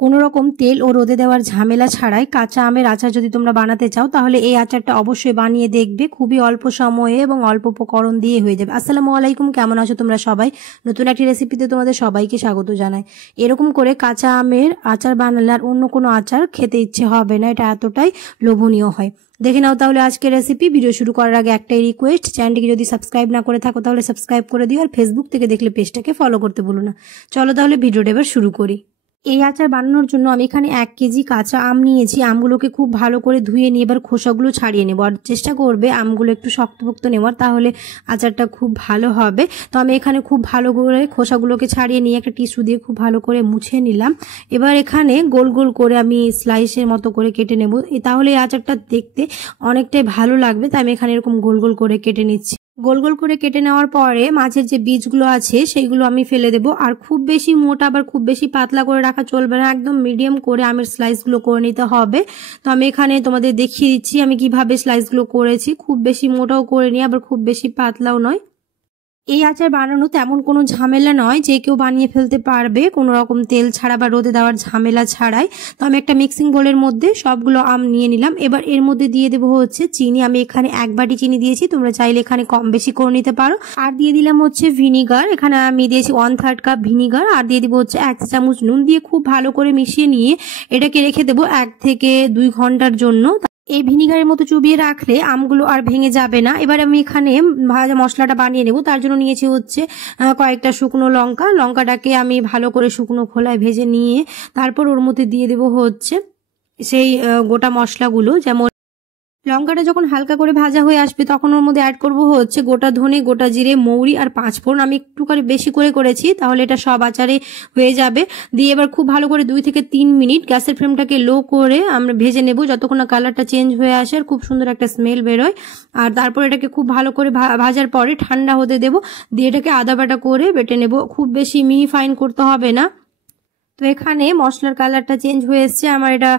কোনো রকম তেল ও রোদে দেওয়ার ঝামেলা ছাড়াই কাঁচা আমের আচার যদি তোমরা বানাতে চাও তাহলে এই আচারটা অবশ্যই বানিয়ে দেখবে। খুবই অল্প সময়ে এবং অল্প উপকরণ দিয়ে হয়ে যাবে। আসসালামু আলাইকুম, কেমন আছো তোমরা সবাই? নতুন একটি রেসিপিতে তোমাদের সবাইকে স্বাগত জানাই। এরকম করে কাঁচা আমের আচার বানালে আর অন্য কোনো আচার খেতে ইচ্ছে হবে না, এটা এতটাই লোভনীয় হয়। দেখে নাও তাহলে আজকের রেসিপি। ভিডিও শুরু করার আগে একটাই রিকোয়েস্ট, চ্যানেলটিকে যদি সাবস্ক্রাইব না করে থাকো তাহলে সাবস্ক্রাইব করে দিও, আর ফেসবুক থেকে দেখলে পেজটাকে ফলো করতে ভুলো না। চলো তাহলে ভিডিওটা এবার শুরু করি। এই আচার বানানোর জন্য আমি এখানে 1 কেজি কাঁচা আম নিয়েছি। আমগুলোকে খুব ভালো করে ধুয়ে নিয়ে এবার খোসাগুলো ছাড়িয়ে নেব, আর চেষ্টা করবে আমগুলো একটু শক্তপোক্ত নেওয়ার, তাহলে আচারটা খুব ভালো হবে। তো আমি এখানে খুব ভালো করে খোসাগুলোকে ছাড়িয়ে নিয়ে একটা টিস্যু দিয়ে খুব ভালো করে মুছে নিলাম। এবার এখানে গোল গোল করে আমি স্লাইসের মতো করে কেটে নেব, তাহলে এই আচারটা দেখতে অনেকটাই ভালো লাগবে। তাই আমি এখানে এরকম গোল গোল করে কেটে নিচ্ছি। গোল গোল করে কেটে নেওয়ার পরে মাঝের যে বীজগুলো আছে সেইগুলো আমি ফেলে দেব। আর খুব বেশি মোটা আবার খুব বেশি পাতলা করে রাখা চলবে না, একদম মিডিয়াম করে আমের স্লাইসগুলো করে নিতে হবে। তো আমি এখানে তোমাদের দেখিয়ে দিচ্ছি আমি কিভাবে স্লাইসগুলো করেছি। খুব বেশি মোটাও করে নিই, আবার খুব বেশি পাতলাও নয়। এই আচার বানানো তেমন কোনো ঝামেলা নয়, যে কেউ বানিয়ে ফেলতে পারবে কোনো রকম তেল ছাড়া বা রোদে দেওয়ার ঝামেলা ছাড়াই। তো আমি একটা মিক্সিং বোলের মধ্যে সবগুলো আম নিয়ে নিলাম। এবার এর মধ্যে দিয়ে দেবো হচ্ছে চিনি। আমি এখানে 1 বাটি চিনি দিয়েছি, তোমরা চাইলে এখানে কম বেশি করে নিতে পারো। আর দিয়ে দিলাম হচ্ছে ভিনিগার, এখানে আমি দিয়েছি 1/3 কাপ ভিনিগার। আর দিয়ে দিব হচ্ছে 1 চামচ নুন। দিয়ে খুব ভালো করে মিশিয়ে নিয়ে এটাকে রেখে দেবো 1 থেকে 2 ঘন্টার জন্য। এই ভিনিগারের মতো চুবিয়ে রাখলে আমগুলো আর ভেঙে যাবে না। এবার আমি এখানে ভাজা মশলাটা বানিয়ে নেব। তার জন্য নিয়েছি হচ্ছে কয়েকটা শুকনো লঙ্কা। লঙ্কাটাকে আমি ভালো করে শুকনো খোলায় ভেজে নিয়ে তারপর ওর মধ্যে দিয়ে দেব হচ্ছে সেই গোটা মশলাগুলো। যেমন লঙ্কাটা যখন হালকা করে ভাজা হয়ে আসবে তখন ওর মধ্যে অ্যাড করব হচ্ছে গোটা ধনে, গোটা জিরে, মৌরি আর 5 ফোড়ন। আমি একটু করে বেশি করে করেছি, তাহলে এটা সব আচারে হয়ে যাবে। দিয়ে এবার খুব ভালো করে 2 থেকে 3 মিনিট গ্যাসের ফ্লেমটাকে লো করে আমরা ভেজে নেব, যতক্ষণ না কালারটা চেঞ্জ হয়ে আসে আর খুব সুন্দর একটা স্মেল বেরোয়। আর তারপর এটাকে খুব ভালো করে ভাজার পরে ঠান্ডা হতে দেব। দিয়ে এটাকে আদা বাটা করে বেটে নেব, খুব বেশি মিহি ফাইন করতে হবে না। তো এখানে মশলার কালারটা চেঞ্জ হয়ে এসছে, আমার এটা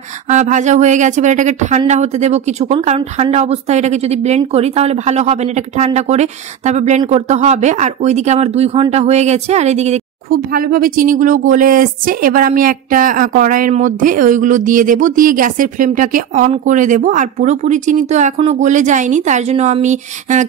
ভাজা হয়ে গেছে। এবার এটাকে ঠান্ডা হতে দেবো কিছুক্ষণ, কারণ ঠান্ডা অবস্থায় এটাকে যদি ব্লেন্ড করি তাহলে ভালো হবে না। এটাকে ঠান্ডা করে তারপর ব্লেন্ড করতে হবে। আর ওইদিকে আমার 2 ঘন্টা হয়ে গেছে, আর এদিকে খুব ভালোভাবে চিনিগুলো গলে এসছে। এবার আমি একটা কড়াইয়ের মধ্যে ওইগুলো দিয়ে দেব, দিয়ে গ্যাসের ফ্লেমটাকে অন করে দেব। আর পুরোপুরি চিনি তো এখনো গলে যায়নি, তার জন্য আমি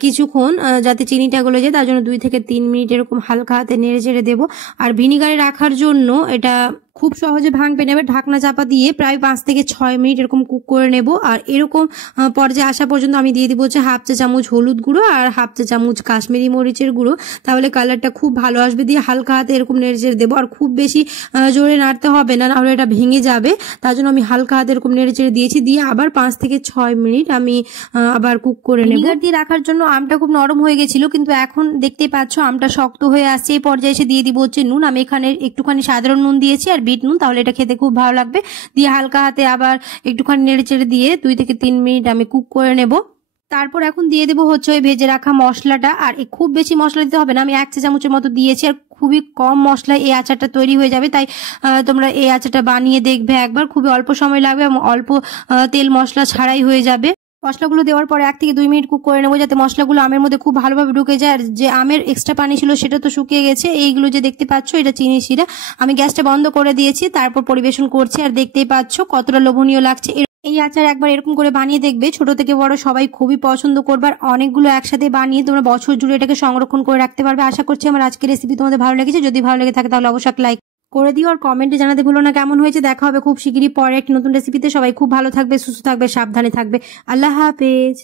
কিছুক্ষণ যাতে চিনিটা গলে যায় তার জন্য 2 থেকে 3 মিনিট এরকম হালকা হাতে নেড়ে চেড়ে দেবো। আর ভিনিগারে রাখার জন্য এটা খুব সহজে ভাঙবে না। এবার ঢাকনা চাপা দিয়ে প্রায় 5 থেকে 6 মিনিট এরকম কুক করে নেব। আর এরকম পর্যায়ে আসা পর্যন্ত আমি দিয়ে দিব হচ্ছে 1/2 চা চামচ হলুদ গুঁড়ো আর 1/2 চা চামচ কাশ্মীরি মরিচের গুঁড়ো, তাহলে কালারটা খুব ভালো আসবে। দিয়ে হালকা হাতে এরকম নেড়ে চেড়ে দেবো, আর খুব বেশি জোরে নাড়তে হবে না, নাহলে এটা ভেঙে যাবে। তার জন্য আমি হালকা হাতে এরকম নেড়ে চেড়ে দিয়েছি। দিয়ে আবার 5 থেকে 6 মিনিট আমি আবার কুক করে নেব। ভিনিগার দিয়ে রাখার জন্য আমটা খুব নরম হয়ে গেছিল, কিন্তু এখন দেখতে পাচ্ছ আমটা শক্ত হয়ে আসছে। এই পর্যায়ে এসে দিয়ে দিব হচ্ছে নুন। আমি এখানে একটুখানি সাধারণ নুন দিয়েছি আর বিট নুন, তাহলে এটা খেতে খুব ভালো লাগবে। দিয়ে হালকা হাতে আবার একটুখানি নেড়ে চেড়ে দিয়ে 2 থেকে 3 মিনিট আমি কুক করে নেব। তারপর এখন দিয়ে দেবো হচ্ছে ওই ভেজে রাখা মশলাটা। আর খুব বেশি মশলা দিতে হবে না, আমি 1 চা চামচের মতো দিয়েছি। আর খুবই কম মশলায় এই আচারটা তৈরি হয়ে যাবে, তাই তোমরা এই আচারটা বানিয়ে দেখবে একবার। খুবই অল্প সময় লাগবে এবং অল্প তেল মশলা ছাড়াই হয়ে যাবে। মশলাগুলো দেওয়ার পরে 1 থেকে 2 মিনিট কুক করে নেবো, যাতে মশলাগুলো আমের মধ্যে খুব ভালোভাবে ঢুকে যায়। আর যে আমের এক্সট্রা পানি ছিল সেটা তো শুকিয়ে গেছে। এইগুলো যে দেখতে পাচ্ছ এটা চিনি শিরা। আমি গ্যাসটা বন্ধ করে দিয়েছি, তারপর পরিবেশন করছি। আর দেখতেই পাচ্ছ কতটা লোভনীয় লাগছে। এই আচার একবার এরকম করে বানিয়ে দেখবে, ছোট থেকে বড় সবাই খুবই পছন্দ করবে। আর অনেকগুলো একসাথে বানিয়ে তোমরা বছর জুড়ে এটাকে সংরক্ষণ করে রাখতে পারবে। আশা করছি আমার আজকের রেসিপি তোমাদের ভালো লেগেছে। যদি ভালো লেগে থাকে তাহলে অবশ্যই লাইক করে দিও, আর কমেন্টে জানাতে ভুলো না কেমন হয়েছে। দেখা হবে খুব শিগগিরই পরে একটি নতুন রেসিপিতে। সবাই খুব ভালো থাকবে, সুস্থ থাকবে, সাবধানে থাকবে। আল্লাহ হাফেজ।